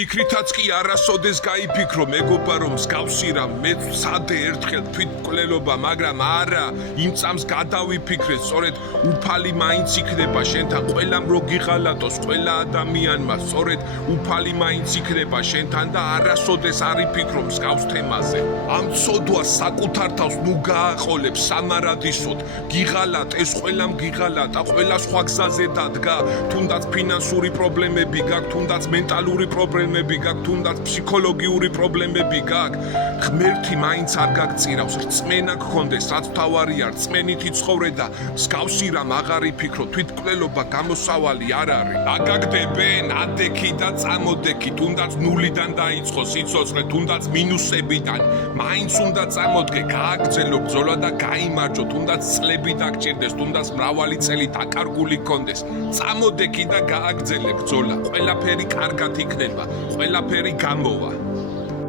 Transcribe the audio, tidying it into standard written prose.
იქრითაც კი არასოდეს გაიფიქრო მეგობარ რომ მსგავსი რამ მე სადე ერთხელ თვითმკვლელობა მაგრამ არა იმ წამს გადავიფიქრე სწორედ უფალი მაინც იქნება შენთან ყველამ რო გიღალატოს ყველა ადამიანმა სწორედ უფალი მაინც იქნება შენთან და არასოდეს არ იფიქრო მსგავს თემაზე ამ ცოდვას საკუთარ თავს ნუ გააყოლებ სამარადისოდ გიღალატ ეს ყველამ გიღალატა ყველა სხვა გზაზე დადგა თუნდაც ფინანსური პრობლემები გაქვს თუნდაც მენტალური პრობლემები გაქვს თუნდაც ფსიქოლოგიური პრობლემები გაქვს ღმერთი მაინც არ გაგწირავს რწმენა გქონდეს რაც თავარია რწმენითი ცხოვრე და მსგავსი რამ აღარ იფიქრო თვითმკვლელობა გამოსავალი არ არის აგაგდებენ ადექი და წამოდექი თუნდაც ნულიდან დაიწყო სიცოცხლე თუნდაც მინუსებიდან მაინც უნდა წამოდგე გააგრძელო ბრძოლა და გაიმარჯო თუნდაც წლები დაგჭირდეს თუნდაც მრავალი წელი დაკარგული გქონდეს წამოდექი და გააგრძელე ბრძოლა ყველაფერი კარგად იქნება ყველაფერი გამოვა